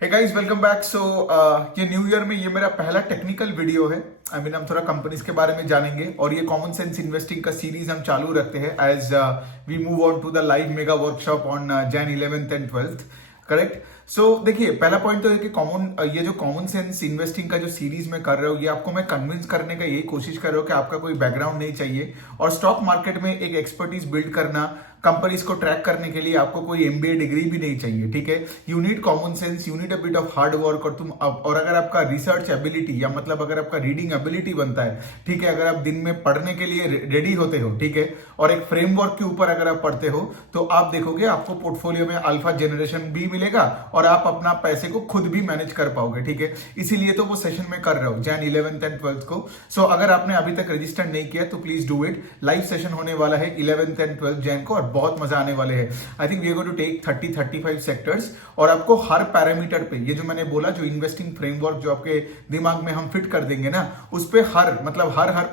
हे guys welcome back. ये new year में ये मेरा पहला टेक्निकल वीडियो है। हम थोड़ा कंपनीज के बारे में जानेंगे और ये कॉमन सेंस इन्वेस्टिंग का सीरीज हम चालू रखते हैं as we move on to the live mega workshop on Jan 11th and 12th। Correct. देखिए, पहला पॉइंट तो है कि ये जो कॉमन सेंस इन्वेस्टिंग का जो सीरीज में कर रहे हो, ये आपको मैं कन्विंस करने का यही कोशिश कर रहा हूँ कि आपका कोई बैकग्राउंड नहीं चाहिए और स्टॉक मार्केट में एक एक्सपर्टीज बिल्ड करना, कंपनीज को ट्रैक करने के लिए आपको कोई एमबीए डिग्री भी नहीं चाहिए। ठीक है, you need common sense, you need a bit of hard work. और अगर आपका रिसर्च एबिलिटी या मतलब अगर आपका रीडिंग एबिलिटी बनता है, ठीक है, अगर आप दिन में पढ़ने के लिए रेडी होते हो, ठीक है, और एक फ्रेमवर्क के ऊपर अगर आप पढ़ते हो, तो आप देखोगे आपको पोर्टफोलियो में अल्फा जनरेशन भी मिलेगा और आप अपना पैसे को खुद भी मैनेज कर पाओगे। ठीक है, इसीलिए तो वो सेशन में कर रहे हो जैन 11th एंड 12th को। अगर आपने अभी तक रजिस्टर नहीं किया तो please do it. Live session होने वाला है 11th एंड 12th जैन को और बहुत मजा आने वाले हैं। I think we are going to take 30-35 sectors और आपको हर पैरामीटर पे, ये जो मैंने बोला, जो इन्वेस्टिंग फ्रेमवर्क जो आपके दिमाग में हम फिट कर देंगे ना, उस पे हर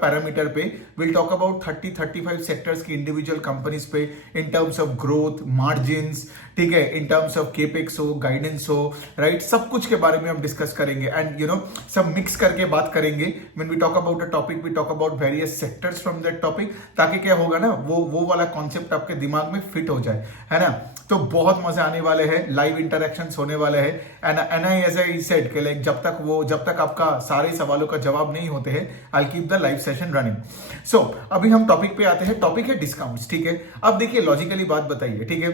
पैरामीटर पे विल टॉक अबाउट 30-35 सेक्टर्स की इंडिविजुअल कंपनीज पे, इन टर्म्स ऑफ ग्रोथ, मार्जिन्स, ठीक है, इन टर्म्स ऑफ केपेक्स हो, गाइडेंस हो, राइट, सब कुछ के बारे में हम डिस्कस करेंगे एंड सब मिक्स करके बात करेंगे। When we talk about a topic, we talk about various sectors from that topic, ताकि क्या होगा ना, वो वाला कॉन्सेप्ट आपके दिमाग में फिट हो जाए, है ना। तो बहुत मजा आने वाले हैं, लाइव इंटरेक्शंस होने वाले हैं एंड एज आई सेड कि लाइक जब तक आपका सारे सवालों का जवाब नहीं होते हैं, I keep the live session running. अभी हम टॉपिक पे आते हैं। टॉपिक है डिस्काउंट्स। ठीक है, अब देखिए, लॉजिकली बात बताइए, ठीक है,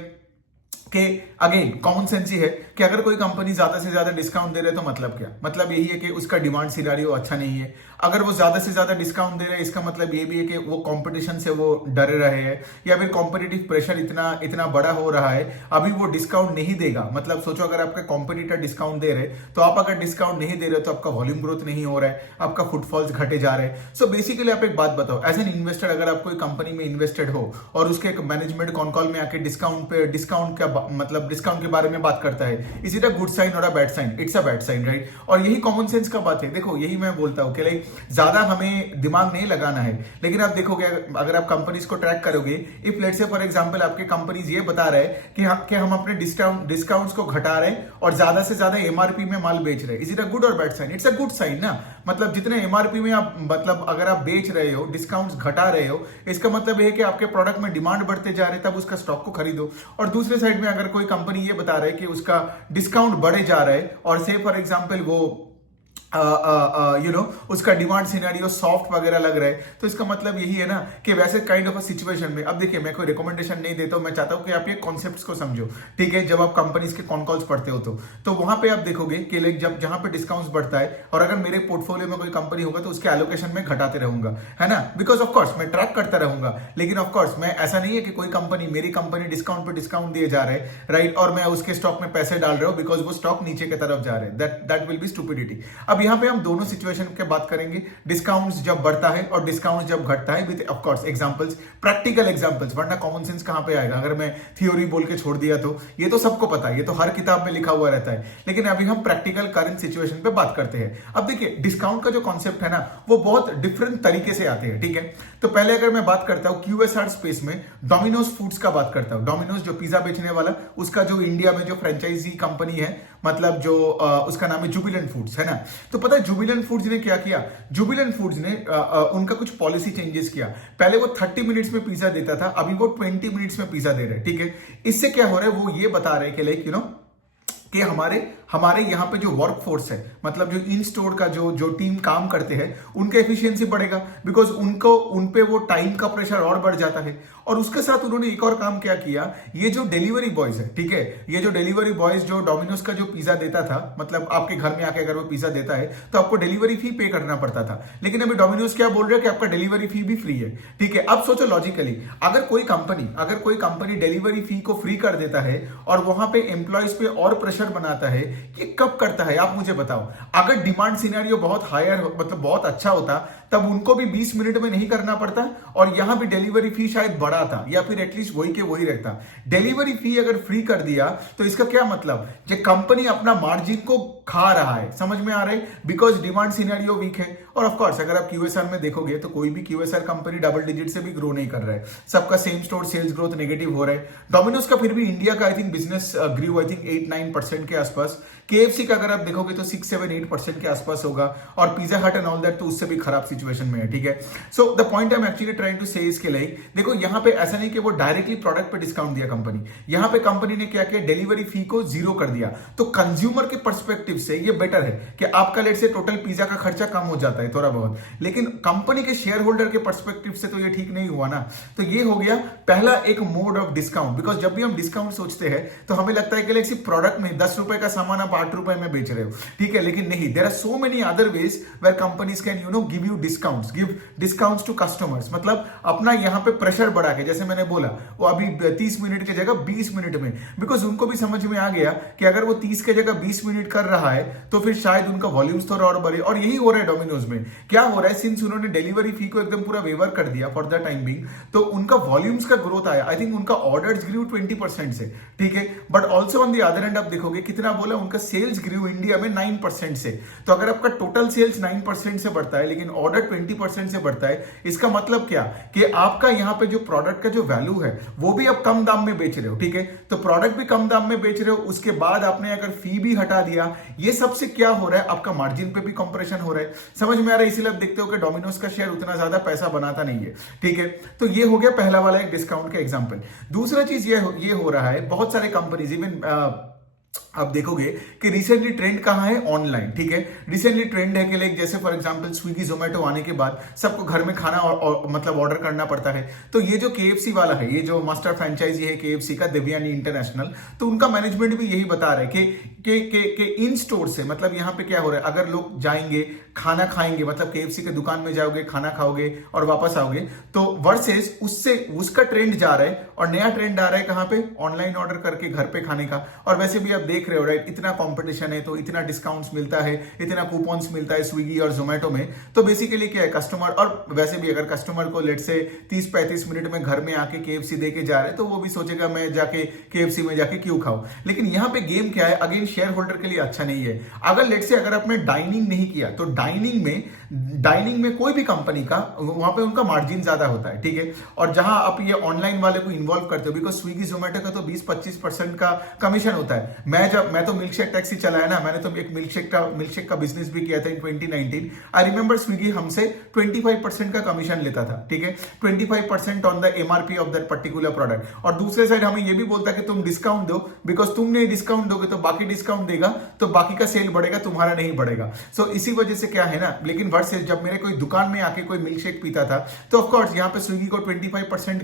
कि अगेन कॉमन सेंस ही है कि अगर कोई कंपनी ज्यादा से ज्यादा डिस्काउंट दे रहे तो मतलब क्या, मतलब यही है कि उसका डिमांड सिनेरियो अच्छा नहीं है। अगर वो ज्यादा से ज्यादा डिस्काउंट दे रहे हैं, इसका मतलब ये भी है कि वो कंपटीशन से वो डरे रहे हैं या फिर कॉम्पिटिटिव प्रेशर इतना बड़ा हो रहा है, अभी वो डिस्काउंट नहीं देगा। मतलब सोचो, अगर आपके कॉम्पिटिटर डिस्काउंट दे रहे, तो आप अगर डिस्काउंट नहीं दे रहे तो आपका वॉल्यूम ग्रोथ नहीं हो रहा है, आपका फुटफॉल्स घटे जा रहे हैं। सो बेसिकली आप एक बात बताओ, एज एन इन्वेस्टर, अगर आप कोई कंपनी में इन्वेस्टेड हो और उसके एक मैनेजमेंट कॉन कॉल में आके डिस्काउंट के बारे में बात करता है, is it a good sign or a bad sign? It's a bad sign, right. और यही कॉमन सेंस का बात है। देखो, यही मैं बोलता हूं कि लाइक ज्यादा हमें दिमाग नहीं लगाना है, लेकिन आप देखोगे, अगर आप कंपनीज को ट्रैक करोगे, if let's say for example आपके कंपनीज ये बता रहे हैं कि हम अपने डिस्काउंट्स को घटा रहे हैं और ज्यादा से ज्यादा एमआरपी में माल बेच रहे हैं, इज इट अ गुड और bad sign? It's a good sign ना। मतलब जितने एमआरपी में आप, मतलब अगर आप बेच रहे हो, डिस्काउंट्स घटा रहे हो, इसका मतलब है कि आपके प्रोडक्ट में डिमांड बढ़ते जा रहे हैं, तब उसका स्टॉक को खरीदो। और दूसरे साइड में अगर कोई कंपनी ये बता रहे हैं कि उसका डिस्काउंट बढ़े जा रहा है और से फॉर एग्जांपल वो उसका डिमांड सिनेरियो सॉफ्ट वगैरह लग रहा है, तो इसका मतलब यही है ना कि वैसे काइंड ऑफ अ सिचुएशन में, अब देखिए, मैं कोई रिकमेंडेशन नहीं देता हूं, मैं चाहता हूं कि आप ये कॉन्सेप्ट्स को समझो। ठीक है, जब आप कंपनीज के कॉन कॉल्स पढ़ते हो तो वहां पे आप देखोगे कि लाइक जहां पे डिस्काउंट्स बढ़ता है, और अगर मेरे पोर्टफोलियो में कोई कंपनी होगा तो उसके एलोकेशन में घटाते रहूंगा, है ना, बिकॉज ऑफ कोर्स मैं ट्रैक करता रहूंगा। लेकिन ऑफ कोर्स मैं, ऐसा नहीं है कि मेरी कंपनी डिस्काउंट पे डिस्काउंट दिए जा रहे हैं, राइट, और मैं उसके स्टॉक में पैसे डाल रहा हूं बिकॉज वो स्टॉक नीचे की तरफ जा रहे हैं। That will be stupidity. अब यहाँ पे हम दोनों सिचुएशन के बात करेंगे, डिस्काउंट्स जब बढ़ता है और डिस्काउंट जब घटता है, with of course examples, practical examples, वरना कॉमन सेंस कहां पे आएगा अगर मैं थ्योरी बोल के छोड़ दिया तो? ये तो सबको पता है, ये तो हर किताब में लिखा हुआ रहता है। लेकिन अभी हम प्रैक्टिकल करंट सिचुएशन पे बात करते हैं। अब देखिए, डिस्काउंट का जो कॉन्सेप्ट है ना, वो बहुत डिफरेंट तरीके से आते हैं। ठीक है, तो पहले अगर मैं बात करता हूं क्यूएसआर स्पेस में, डोमिनोज फूड्स का बात करता हूं। डोमिनोज जो पिज्जा बेचने वाला, उसका जो इंडिया में जो फ्रेंचाइजी कंपनी है, मतलब जो उसका नाम है जुबिलेंट फूड्स, है ना। तो पता है जुबिलेंट फूड्स ने क्या किया? जुबिलेंट फूड्स ने उनका कुछ पॉलिसी चेंजेस किया। पहले वो 30 मिनट्स में पिज्जा देता था, अभी वो 20 मिनट्स में पिज्जा दे रहे हैं। ठीक है, इससे क्या हो रहा है, वो ये बता रहे हैं कि लाइक कि हमारे यहाँ पे जो वर्कफोर्स है, मतलब जो इन स्टोर का जो टीम काम करते हैं, उनका एफिशिएंसी बढ़ेगा, बिकॉज उन पे वो टाइम का प्रेशर और बढ़ जाता है। और उसके साथ उन्होंने एक और काम क्या किया, ये जो डिलीवरी बॉयज है, ठीक है, ये जो डिलीवरी बॉयज जो डोमिनोज का जो पिज्जा देता था, मतलब आपके घर में आके अगर वो पिज्जा देता है तो आपको डिलीवरी फी पे करना पड़ता था। लेकिन अभी डोमिनोज क्या बोल रहे हैं कि आपका डिलीवरी फी भी फ्री है। ठीक है, अब सोचो लॉजिकली, अगर कोई कंपनी डिलीवरी फी को फ्री कर देता है और वहां पे एम्प्लॉयज पे और प्रेशर बनाता है, ये कब करता है आप मुझे बताओ? अगर डिमांड सिनेरियो बहुत हायर, मतलब बहुत अच्छा होता, तब उनको भी 20 मिनट में नहीं करना पड़ता और यहां भी डिलीवरी फी शायद बड़ा था या फिर एटलीस्ट वही के वही रहता। डिलीवरी फी अगर फ्री कर दिया तो इसका क्या मतलब, जो कंपनी अपना मार्जिन को खा रहा है, समझ में आ रहा है, बिकॉज डिमांड सिनेरियो वीक है। और ऑफ कोर्स अगर आप क्यूएसआर में देखोगे तो कोई भी क्यूएसआर कंपनी डबल डिजिट से भी ग्रो नहीं कर रहा है, सबका same store sales growth negative हो रहा है। डोमिनोज का फिर भी इंडिया का I think business grow I think 8-9% के आसपास। केएफसी का अगर आप देखोगे तो 6-7-8% के आसपास होगा और पिज्जा हट एंड ऑल दैट तो उससे भी खराब सिचुएशन में है, ठीक है। So the point I am actually trying to say इसके लिए देखो यहाँ पे ऐसा नहीं कि वो डायरेक्टली प्रोडक्ट पे डिस्काउंट दिया कंपनी, यहाँ पे कंपनी ने क्या किया, डिलीवरी फी को जीरो कर दिया। तो कंज्यूमर के पर्सपेक्टिव से ये बेटर है कि आपका लेट से टोटल पिज्जा का खर्चा कम हो जाता है थोड़ा बहुत, लेकिन कंपनी के शेयर होल्डर के पर्सपेक्टिव से तो ये ठीक नहीं हुआ ना। तो ये हो गया पहला एक मोड ऑफ डिस्काउंट, बिकॉज जब भी हम डिस्काउंट सोचते हैं तो हमें लगता है कि प्रोडक्ट में 10 रुपए का सामान आप 8 रुपए में बेच रहे हो, ठीक है, लेकिन नहीं, there are so many other ways where companies can give you discounts, give discounts to customers. मतलब अपना यहाँ पे प्रेशर बढ़ा के, जैसे मैंने बोला वो अभी 30 मिनट की जगह 20 मिनट में, बिकॉज उनको भी समझ में आ गया कि अगर वो 30 की जगह 20 मिनट कर रहा है तो फिर शायद उनका वॉल्यूम्स थोड़ा और बढ़े। और यही हो रहा है डोमिनोज में। क्या हो रहा है, सिंस उन्होंने डिलीवरी फी को एकदम पूरा वेवर कर दिया फॉर द टाइम बिंग, तो उनका वॉल्यूम्स का ग्रोथ आया। आई थिंक उनका ऑर्डर्स ग्रू 20% से, ठीक है, but also on the other and आप देखोगे कितना बोला, उनका सेल्स ग्रू इंडिया में 9% से। तो अगर आपका टोटल सेल्स 9% से बढ़ता है लेकिन ऑर्डर 20% से बढ़ता है, इसका मतलब क्या कि आपका यहाँ पे जो प्रोडक्ट का जो वैल्यू है वो भी आप कम दाम में बेच रहे हो, ठीक है। तो प्रोडक्ट भी कम दाम में बेच रहे हो, उसके बाद आपने अगर फी भी हटा दिया, ये सबसे क्या हो रहा है, आपका मार्जिन पे भी कंप्रेशन हो रहा है। समझ में आ रहा है, इसीलिए आप देखते हो कि डोमिनोज का शेयर उतना ज्यादा पैसा बनाता नहीं है, ठीक है। तो ये हो गया पहला वाला एक डिस्काउंट का एग्जांपल। दूसरा चीज ये हो रहा है, बहुत सारे कंपनीज इवन आप देखोगे कि रिसेंटली ट्रेंड कहां है, ऑनलाइन, ठीक है। रिसेंटली ट्रेंड है कि लाइक जैसे फॉर एग्जांपल स्विगी जोमेटो आने के बाद सबको घर में खाना मतलब ऑर्डर करना पड़ता है। तो ये जो केएफसी वाला है, ये जो मास्टर फ्रेंचाइजी है केएफसी का, देवयानी इंटरनेशनल, तो उनका मैनेजमेंट भी यही बता रहा है कि इन स्टोर से, मतलब यहाँ पे क्या हो रहा है, अगर लोग जाएंगे खाना खाएंगे, मतलब केएफसी के दुकान में जाओगे, खाना खाओगे और वापस आओगे, तो वर्सेस उससे उसका ट्रेंड जा रहा है और नया ट्रेंड आ रहा है कहां पे, ऑनलाइन ऑर्डर करके घर पे खाने का। और वैसे भी आप देख रहे हो राइट, इतना कंपटीशन है तो इतना डिस्काउंट्स मिलता है, इतना कूपन्स मिलता है स्विगी और जोमेटो में। तो बेसिकली क्या है, कस्टमर, और वैसे भी अगर कस्टमर को लेट से 30-35 मिनट में घर में आके केएफसी दे के जा रहे हैं तो वो भी सोचेगा मैं जाके केएफसी में जाके क्यों खाऊं। लेकिन यहाँ पे गेम क्या है, अगेन शेयर होल्डर के लिए अच्छा नहीं है। अगर लेट से अगर आपने डाइनिंग नहीं किया तो डाइनिंग में कोई भी कंपनी का वहां पे उनका मार्जिन ज्यादा होता है, ठीक है। और जहां आप ये ऑनलाइन वाले को इन्वॉल्व करते हो, बिकॉज स्विगी जोमेटो का तो 20-25% का कमीशन होता है। मैं तो मिल्क शेक टैक्सी चलाया ना, मैंने तो एक मिल्क शेक का बिजनेस भी किया था इन 2019। आई रिमेंबर स्विगी हमसे 25% का कमीशन लेता था, ठीक है, 25% on the MRP of that particular product. और दूसरे साइड हमें ये भी बोलता कि तुम डिस्काउंट दो, बिकॉज तुम नहीं डिस्काउंट दोगे तो बाकी डिस्काउंट देगा, तो बाकी का सेल बढ़ेगा, तुम्हारा नहीं बढ़ेगा। सो इसी वजह से क्या है ना, लेकिन वर्सेस जब मेरे कोई दुकान में आके कोई मिल्क शेक पीता था तो ऑफकोर्स यहाँ पे स्विगी को 25%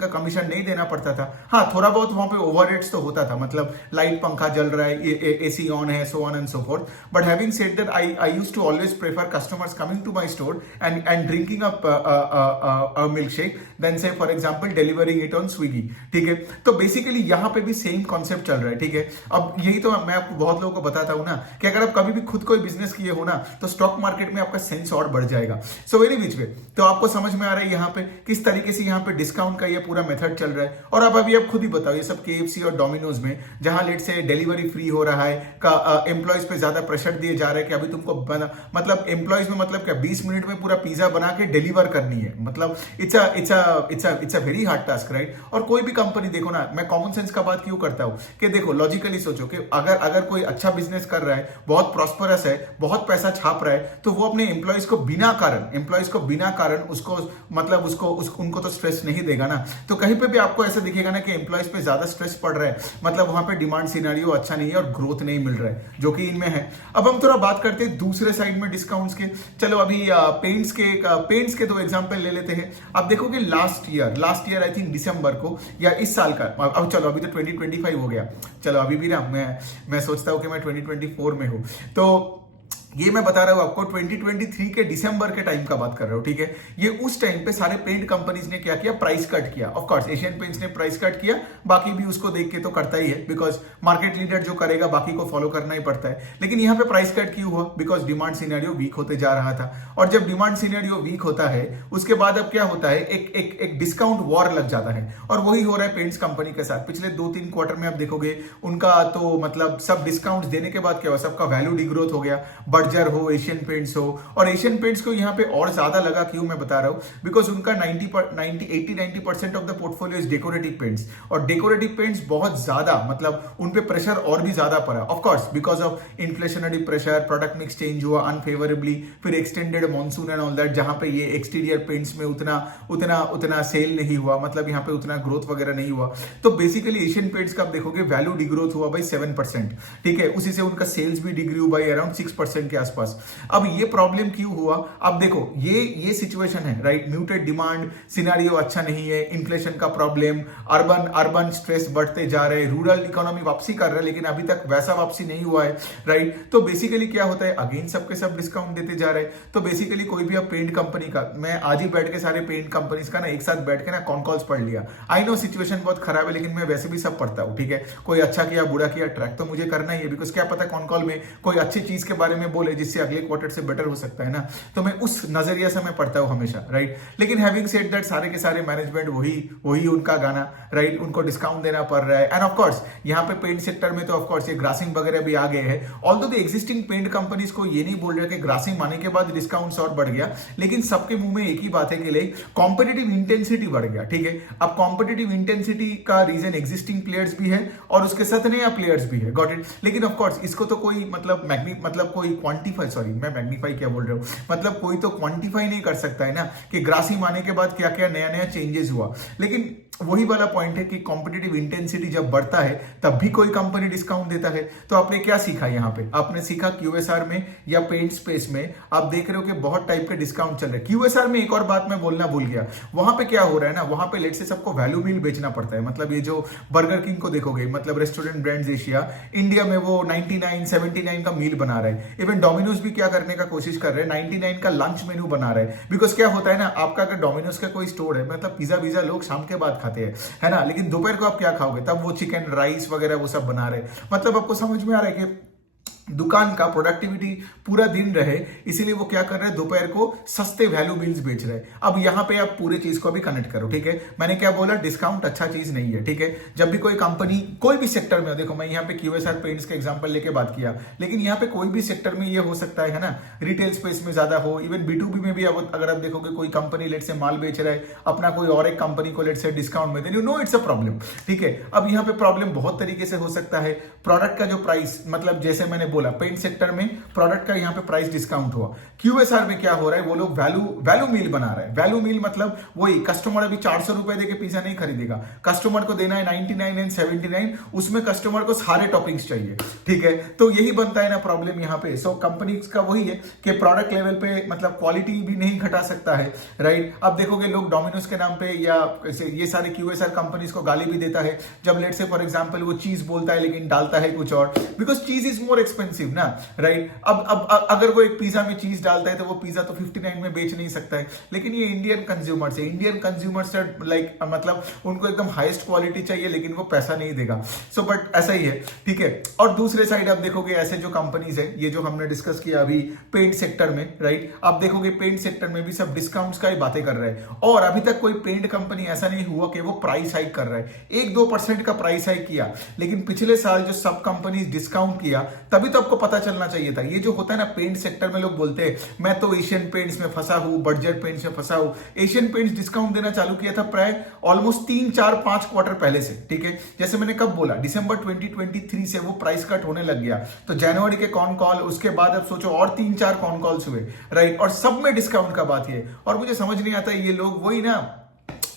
का कमीशन नहीं देना पड़ता था। हाँ, थोड़ा बहुत वहां पे ओवरहेड्स तो होता था, मतलब लाइट पंखा जल रहा है, एसी ऑन है, so on and so forth. But having said that I used to always prefer customers coming to my store and drinking a milkshake then say for example delivering it on Swiggy, ठीक है। तो basically यहाँ पे भी same concept चल रहा है, ठीक है। अब यही तो मैं आपको बहुत लोगों को बताता हूं ना कि अगर आप कभी भी खुद कोई बिजनेस किए हो ना तो स्टॉक मार्केट में आपका सेंस और बढ़ जाएगा। सो वेरी बीच में तो आपको समझ में आ रहा है यहाँ पे किस तरीके से यहाँ पे डिस्काउंट का ये पूरा मेथड चल रहा है। और अब अभी आप खुद ही बताओ, ये सब केएफसी और डोमिनोज में जहां लेट से डिलीवरी फ्री हो रहा है का एम्प्लॉयज पे ज्यादा प्रेशर दिए जा रहे हैं कि अभी तुमको मतलब एम्प्लॉयज में मतलब क्या 20 मिनट में पूरा पिज्जा बना के डिलीवर करनी है, मतलब it's a very hard task, right. और कोई भी कंपनी देखो ना, मैं कॉमन सेंस का बात क्यों करता हूं कि देखो लॉजिकली सोचो कि अगर कोई अच्छा बिजनेस कर रहा है, बहुत प्रॉस्परस है, बहुत पैसा छाप रहा है, तो वो अपने एम्प्लॉयज को बिना कारण उनको तो स्ट्रेस नहीं देगा ना। तो कहीं पे भी आपको ऐसा दिखेगा ना कि एम्प्लॉयज पे ज्यादा स्ट्रेस पड़ रहा है, मतलब वहां पे डिमांड सिनेरियो अच्छा नहीं है और ग्रोथ नहीं मिल रहा है, जो कि इनमें है। अब हम थोड़ा बात करते हैं दूसरे साइड में डिस्काउंट्स के। चलो अभी पेंट्स के दो एग्जांपल ले लेते हैं। आप देखोगे लास्ट ईयर आई थिंक दिसंबर को या इस साल का, अब चलो अभी तो 2025 हो गया, चलो अभी भी ना मैं सोचता हूं कि मैं 2024 में हूं। तो ये मैं बता रहा हूं आपको 2023 के दिसंबर के टाइम का बात कर रहा हूं, ठीक है। ये उस टाइम पे सारे पेंट कंपनीज ने क्या किया, प्राइस कट किया। ऑफ कोर्स एशियन पेंट्स ने प्राइस कट किया, बाकी भी उसको देख के तो करता ही है, बिकॉज मार्केट लीडर जो करेगा बाकी को फॉलो करना ही पड़ता है। लेकिन यहाँ पे प्राइस कट क्यों हुआ, बिकॉज डिमांड सिनेरियो वीक होते जा रहा था। और जब डिमांड सिनेरियो वीक होता है उसके बाद अब क्या होता है, एक डिस्काउंट वॉर लग जाता है। और वही हो रहा है पेंट्स कंपनी के साथ। पिछले 2-3 क्वार्टर में आप देखोगे उनका तो मतलब सब डिस्काउंट देने के बाद क्या हुआ, सबका वैल्यू डिग्रोथ हो गया। बर्जर हो, एशियन पेंट्स हो, और एशियन पेंट्स को यहाँ पे और ज्यादा लगा, क्यों मैं बता रहा हूं, बिकॉज उनका 80-90% of the portfolio is decorative paints. और डेकोरेटिव पेंट्स बहुत ज्यादा मतलब उन पे प्रेशर और भी ज्यादा पड़ा, of course because of inflationary pressure, product mix change हुआ अनफेवरेबली, फिर extended monsoon and all that, जहां पे ये एक्सटीरियर पेंट्स में उतना सेल नहीं हुआ, मतलब यहाँ पे उतना ग्रोथ वगैरह नहीं हुआ। तो बेसिकली एशियन पेंट्स का आप देखोगे वैल्यू डिग्रोथ हुआ बाई 7%, ठीक है। उसी से उनका सेल्स भी डिग्री बाई अराउंड 6% के आसपास। अब ये प्रॉब्लम क्यों हुआ, अब देखो ये सिचुएशन है, राइट। म्यूटेड डिमांड सिनेरियो अच्छा नहीं है, इन्फ्लेशन का प्रॉब्लम, अर्बन स्ट्रेस बढ़ते जा रहे, रूरल इकोनॉमी वापसी कर रहा है लेकिन अभी तक वैसा वापसी नहीं हुआ है, राइट। तो बेसिकली क्या होता है, अगेन सबके सब डिस्काउंट देते जा रहे हैं। तो बेसिकली कोई भी अब पेंट कंपनी का, मैं आज ही बैठ के सारे पेंट कंपनीज का ना एक साथ बैठ के ना कॉन कॉल्स पढ़ लिया। आई नो सिचुएशन बहुत खराब है, लेकिन मैं वैसे भी सब पढ़ता हूँ, ठीक है। कोई अच्छा किया बुरा किया, ट्रैक तो मुझे करना ही है, बिकॉज क्या पता कॉन कॉल में कोई अच्छी चीज के बारे में बोले जिससे अगले क्वार्टर से बेटर हो सकता है ना। तो मैं उस नजरिया से मैं पढ़ता हूं हमेशा, राइट। लेकिन हैविंग सेड दैट सारे के सारे मैनेजमेंट वही उनका गाना, राइट। उनको डिस्काउंट देना पड़ रहा है। एंड ऑफ कोर्स यहाँ पे पेंट सेक्टर में तो ऑफ कोर्स ये ग्रासिंग वगैरह भी आ गए हैं। Although the existing paint companies को ये नहीं बोल रहे कि ग्रासिंग आने के बाद डिस्काउंट्स और बढ़ गया, लेकिन सबके मुंह में एक ही बात है कि लाइक कॉम्पिटिटिव इंटेंसिटी बढ़ गया, ठीक है। अब कॉम्पिटिटिव इंटेंसिटी का रीजन एग्जिस्टिंग प्लेयर्स भी है और उसके साथ नया प्लेयर्स भी है, गॉट इट। लेकिन ऑफ कोर्स इसको तो कोई मतलब कोई क्वांटिफाई, सॉरी मैं मैग्नीफाई क्या बोल रहा हूं, मतलब कोई तो क्वांटिफाई नहीं कर सकता है ना कि ग्रासिम आने के बाद क्या क्या नया चेंजेस हुआ। लेकिन वही वाला पॉइंट है कि कॉम्पिटिटिव इंटेंसिटी जब बढ़ता है तब भी कोई कंपनी डिस्काउंट देता है। तो आपने क्या सीखा यहाँ पे, आपने सीखा क्यूएसआर में या पेंट स्पेस में आप देख रहे हो कि बहुत टाइप के डिस्काउंट चल रहे हैं। क्यूएसआर में एक और बात मैं बोलना भूल गया, वहां पे क्या हो रहा है ना, वहां पे लेट से सबको वैल्यू मील बेचना पड़ता है। मतलब ये जो बर्गर किंग को देखोगे, मतलब रेस्टोरेंट ब्रांड्स एशिया, इंडिया में वो 99 79 का मील बना रहा है। इवन डोमिनोज भी क्या करने का कोशिश कर रहे हैं, 99 का लंच मेनू बना रहे हैं। बिकॉज क्या होता है ना, आपका अगर डोमिनोज का कोई स्टोर है, मतलब पिज्जा लोग शाम के बाद खाते हैं, है ना, लेकिन दोपहर को आप क्या खाओगे, तब वो चिकन राइस वगैरह वो सब बना रहे। मतलब आपको समझ में आ रहा है कि दुकान का प्रोडक्टिविटी पूरा दिन रहे, इसीलिए वो क्या कर रहे हैं, दोपहर को सस्ते वैल्यू बिल्स बेच रहे हैं। अब यहां पे आप पूरे चीज को भी कनेक्ट करो, ठीक है। मैंने क्या बोला, डिस्काउंट अच्छा चीज नहीं है, ठीक है। जब भी कोई कंपनी कोई भी सेक्टर में हो, देखो मैं यहाँ पे क्यूएसआर पेंट्स का एग्जांपल लेके बात किया, लेकिन यहाँ पे कोई भी सेक्टर में ये हो सकता है ना, रिटेल स्पेस में ज्यादा हो, इवन B2B में भी अगर आप देखोगे कोई कंपनी लेट से माल बेच रहा है अपना, कोई और एक कंपनी को लेट से डिस्काउंट में, then you know it's a problem, ठीक है। अब यहाँ पे प्रॉब्लम बहुत तरीके से हो सकता है। प्रोडक्ट का जो प्राइस, मतलब जैसे मैंने बोला पेंट सेक्टर में प्रोडक्ट का यहाँ पे प्राइस डिस्काउंट हुआ। क्यूएसआर में क्या हो रहा है, वो लोग वैल्यू मील बना रहे हैं। वैल्यू मील मतलब वही, कस्टमर अभी 400 रुपए देके पिज्जा नहीं खरीदेगा, कस्टमर को देना है 99 एंड 79, उसमें कस्टमर को सारे टॉपिंग्स चाहिए, ठीक है। तो यही बनता है ना प्रॉब्लम यहाँ पे। सो कंपनी का वही है कि प्रोडक्ट लेवल पे मतलब क्वालिटी भी नहीं घटा सकता है, राइट। अब देखोगे लोग डोमिनोज के नाम पे या ये सारे क्यूएसआर कंपनीज को गाली भी देता है जब लेट से फॉर एग्जांपल वो चीज बोलता है लेकिन डालता है कुछ और, बिकॉज चीज इज मोर एक्सपेंसिव ना, राइट। अब अगर वो एक पिज्जा में चीज डालता है तो वो पिज्जा तो 59 में बेच नहीं सकता है। लेकिन ये इंडियन कंज्यूमर्स है, इंडियन कंज्यूमर्स लाइक मतलब उनको एकदम हाईएस्ट क्वालिटी चाहिए, लेकिन वो पैसा नहीं देगा। सो बट ऐसा ही है, ठीक है। और दूसरे साइड आप देखोगे ऐसे जो कंपनीज है, ये जो हमने डिस्कस किया अभी पेंट सेक्टर में, राइट। आप देखोगे पेंट सेक्टर में भी सब डिस्काउंट्स का ही बातें कर रहे हैं, और अभी तक कोई पेंट कंपनी ऐसा नहीं हुआ कि वो प्राइस हाइक कर रहा है। 1-2% का प्राइस हाइक किया, लेकिन पिछले साल जो सब कंपनीज डिस्काउंट किया, तभी तो आपको पता चलना चाहिए था। ये जो होता है ना पेंट सेक्टर में, लोग बोलते हैं मैं तो एशियन पेंट्स में फंसा हूं, बर्जर पेंट्स में फंसा हूं। एशियन पेंट्स डिस्काउंट देना चालू किया था प्राय ऑलमोस्ट 3-4-5 क्वार्टर पहले से, ठीक है। जैसे मैंने कब बोला, दिसंबर 2023 से वो प्राइस कट होने लग गया, तो जनवरी के कॉन कॉल, उसके बाद अब सोचो और 3-4 कॉन कॉल्स हुए, राइट। और सब में डिस्काउंट का बात है। और मुझे समझ नहीं आता ये लोग वही ना,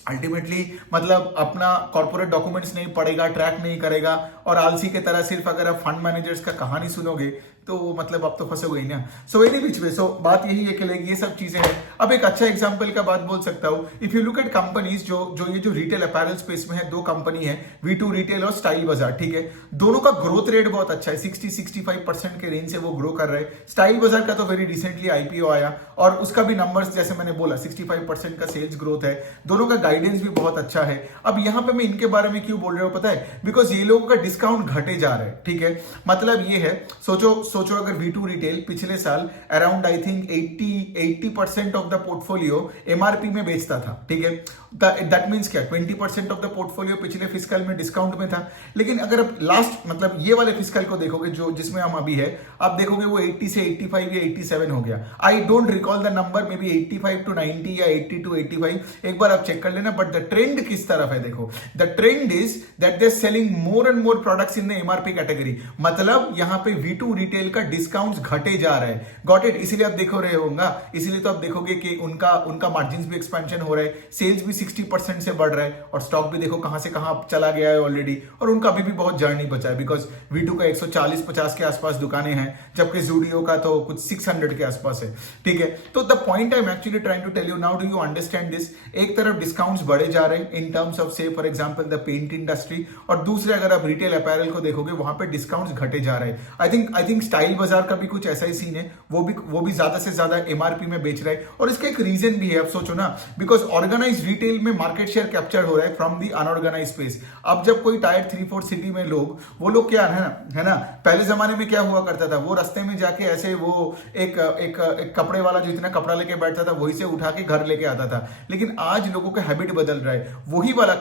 अल्टीमेटली मतलब अपना कॉर्पोरेट डॉक्यूमेंट्स नहीं पढ़ेगा, ट्रैक नहीं करेगा, और आलसी की तरह सिर्फ अगर आप फंड मैनेजर्स का कहानी सुनोगे तो मतलब आप तो फंसोगे ही ना। सो एनी विच वे, सो बात यही है कि लाइक ये सब चीजें हैं। अब एक अच्छा एग्जांपल का बात बोल सकता हूं, if you look at companies जो रिटेल अपैरल स्पेस में है, दो कंपनी है, V2 रिटेल और स्टाइल बाजार, ठीक है। दोनों का ग्रोथ रेट बहुत अच्छा है, 60-65% के रेंज से वो ग्रो कर रहे हैं। स्टाइल बाजार का तो वेरी रिसेंटली IPO आया और उसका भी नंबर्स जैसे मैंने बोला 65% का सेल्स ग्रोथ है। दोनों का गाइडेंस भी बहुत अच्छा है। अब यहां पे मैं इनके बारे में क्यों बोल रहा हूं पता है, बिकॉज ये लोगों का डिस्काउंट घटे जा रहा है, ठीक है। मतलब ये है, सोचो अगर V2 रिटेल पिछले साल around I think 80% of the portfolio MRP में बेचता था, ठीक है। दैट मींस क्या, 20% ऑफ द पोर्टफोलियो पिछले फिस्कल में डिस्काउंट में था। लेकिन अगर आप लास्ट मतलब ये वाले फिस्कल को देखोगे जो जिसमें हम अभी है, आप देखोगे वो 80 से 85 या 87 हो गया। I don't recall the number, may be 85 to 90 या 80 to 85, एक बार आप चेक कर लेना। बट द ट्रेंड किस तरफ है देखो, the trend is that they are selling more and more products in the MRP category. मतलब यहां पे V2 रिटेल का डिस्काउंट्स घटे जा रहे हैं। गॉट इट, इसीलिए आप देखो रहे होगा, इसीलिए तो आप देखोगे कि उनका मार्जिन्स भी एक्सपेंशन हो रहा है, सेल्स भी 60% से बढ़ रहा है और स्टॉक भी देखो कहां से कहां चला गया है ऑलरेडी। और उनका अभी भी बहुत जर्नी बचा है, बिकॉज V2 का 140-50 के आसपास दुकानें हैं, जबकि Zudio का तो कुछ 600 के आसपास है, ठीक है। तो the point I am actually trying to tell you, now do you understand this. एक तरफ डिस्काउंट्स बढ़े जा रहे हैं in terms of say for example the paint industry, और दूसरे अगर आप रिटेल अपैरल को देखोगे वहां पे डिस्काउंट्स घटे जा रहे हैं। आई थिंक स्टाइल बाजार का भी कुछ ऐसा ही सीन है, वो भी ज्यादा से ज्यादा MRP में बेच रहे हैं। और इसका एक रीजन भी है, आप सोचो ना, बिकॉज ऑर्गेनाइज रिटेल में मार्केट शेयर कैप्चर हो रहा है फ्रॉम दी अनऑर्गेनाइज स्पेस। अब जब कोई टायर 3-4 सिटी में वो लोग क्या है ना, पहले जमाने में क्या हुआ करता था, वो रास्ते में जाके ऐसे वो एक कपड़े वाला जो इतना कपड़ा लेके बैठता था वही से उठा के घर लेके आता था। लेकिन आज लोगों का हैबिट बदल रहा है, वही वाला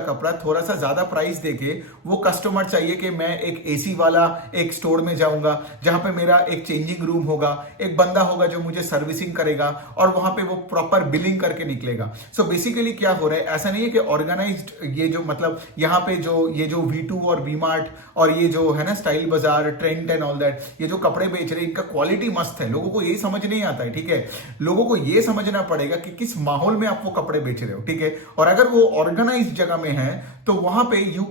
कपड़ा थोड़ा सा ज्यादा प्राइस देके वो कस्टमर चाहिए कि मैं एक AC वाला एक स्टोर में जाऊंगा जहां पे मेरा एक चेंजिंग रूम होगा, एक बंदा होगा जो मुझे सर्विसिंग करेगा और वहां पे वो प्रॉपर बिलिंग करके निकलेगा। सो बेसिकली क्या हो रहा है, ऐसा नहीं है कि ऑर्गेनाइज्ड ये जो मतलब यहाँ पे ये जो V2 और V-Mart और ये जो है ना स्टाइल बाजार, ट्रेंड एंड ऑल दैट, ये जो कपड़े बेच रहे हैं इनका क्वालिटी मस्त है, लोगों को ये समझ नहीं आता है, ठीक है। लोगों को ये समझना पड़ेगा कि किस माहौल में आप वो कपड़े बेच रहे हो, ठीक है। और अगर वो ऑर्गेनाइज्ड जगह में है तो वहां पे you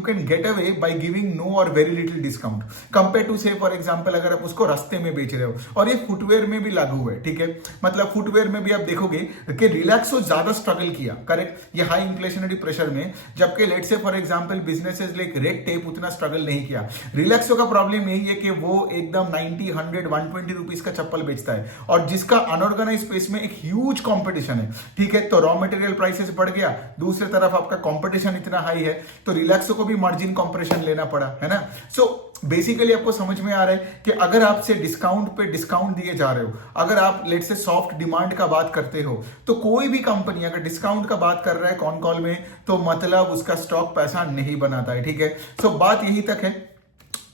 can get away by giving no or very little discount compare to say for example अगर आप उसको रास्ते में बेच रहे हो। और ये फुटवेयर में भी लागू है, ठीक है। मतलब फुटवेयर में भी आप देखोगे कि रिलैक्सो ज्यादा स्ट्रगल किया, करेक्ट, ये हाई इंफ्लेशनरी प्रेशर में, जबकि let's say for example businesses like red tape उतना स्ट्रगल नहीं किया। रिलैक्सो का प्रॉब्लम यही है कि वो एकदम 90, 100, 120 रुपीज का चप्पल बेचता है और जिसका अनऑर्गेनाइज स्पेस में एक ह्यूज कॉम्पिटिशन है, ठीक है। तो रॉ मटेरियल प्राइसेस बढ़ गया, दूसरी तरफ आपका कॉम्पिटिशन इतना हाई है, तो रिलैक्सो को भी मार्जिन कॉम्प्रेशन लेना पड़ा, है ना। सो बेसिकली आपको समझ में आ रहा है कि अगर आपसे डिस्काउंट पे डिस्काउंट दिए जा रहे हो, अगर आप लेट से सॉफ्ट डिमांड का बात करते हो, तो कोई भी कंपनी अगर डिस्काउंट का बात कर रहा है कॉन कॉल में, तो मतलब उसका स्टॉक पैसा नहीं बनाता है, ठीक है। सो बात यही तक है।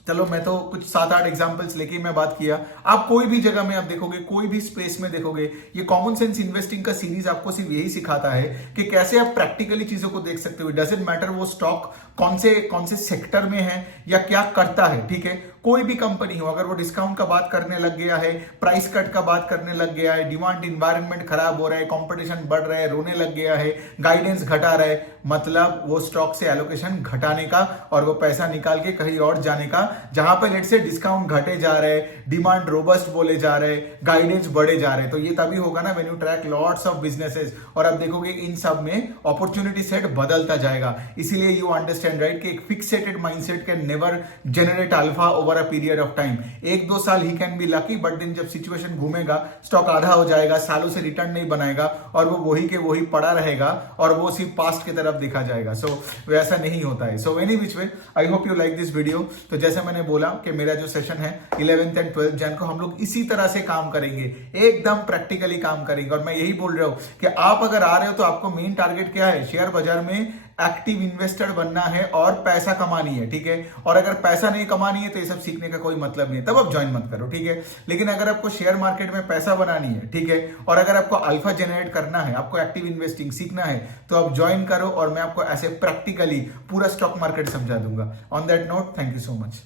चलो मैं तो कुछ 7-8 एग्जांपल्स लेके मैं बात किया। आप कोई भी जगह में आप देखोगे, कोई भी स्पेस में देखोगे, ये कॉमन सेंस इन्वेस्टिंग का सीरीज आपको सिर्फ यही सिखाता है कि कैसे आप प्रैक्टिकली चीजों को देख सकते हो। डजंट मैटर वो स्टॉक कौन से सेक्टर में है या क्या करता है, ठीक है। कोई भी कंपनी हो, अगर वो डिस्काउंट का बात करने लग गया है, प्राइस कट का बात करने लग गया है, डिमांड इन्वायरमेंट खराब हो रहा है, कंपटीशन बढ़ रहा है, रोने लग गया है, गाइडेंस घटा रहा है, मतलब वो स्टॉक से एलोकेशन घटाने का और वो पैसा निकाल के कहीं और जाने का, जहां पे लेट से डिस्काउंट घटे जा रहे हैं, डिमांड रोबस्ट बोले जा रहे हैं, गाइडेंस बढ़े जा रहे हैं। तो ये तभी होगा ना when you track lots of businesses, और अब देखोगे इन सब में अपॉर्चुनिटी सेट बदलता जाएगा। इसीलिए यू अंडरस्टैंड राइट कि एक fixated mindset can never generate alpha over a period of time. 1-2 साल ही can be lucky, but then जब सिचुएशन घूमेगा, स्टॉक आधा हो जाएगा, सालों से रिटर्न नहीं बनाएगा और वो वही के वही पड़ा रहेगा और वो सिर्फ पास्ट की तरफ देखा जाएगा। सो वैसा नहीं होता है। So any which way, I hope you like this video. तो जैसे मैंने बोला कि मेरा जो सेशन है 11th एंड 12th जैन को हम लोग इसी तरह से काम करेंगे, एकदम प्रैक्टिकली काम करेंगे। और मैं यही बोल रहा हूं कि आप अगर आ रहे हो तो आपको मेन टारगेट क्या है, शेयर बाजार में एक्टिव इन्वेस्टर बनना है और पैसा कमानी है, ठीक है। और अगर पैसा नहीं कमानी है तो ये सब सीखने का कोई मतलब नहीं है, तब आप ज्वाइन मत करो, ठीक है। लेकिन अगर आपको शेयर मार्केट में पैसा बनानी है, ठीक है, और अगर आपको अल्फा जनरेट करना है, आपको एक्टिव इन्वेस्टिंग सीखना है, तो आप ज्वाइन करो और मैं आपको ऐसे प्रैक्टिकली पूरा स्टॉक मार्केट समझा दूंगा। On that note, thank you so much.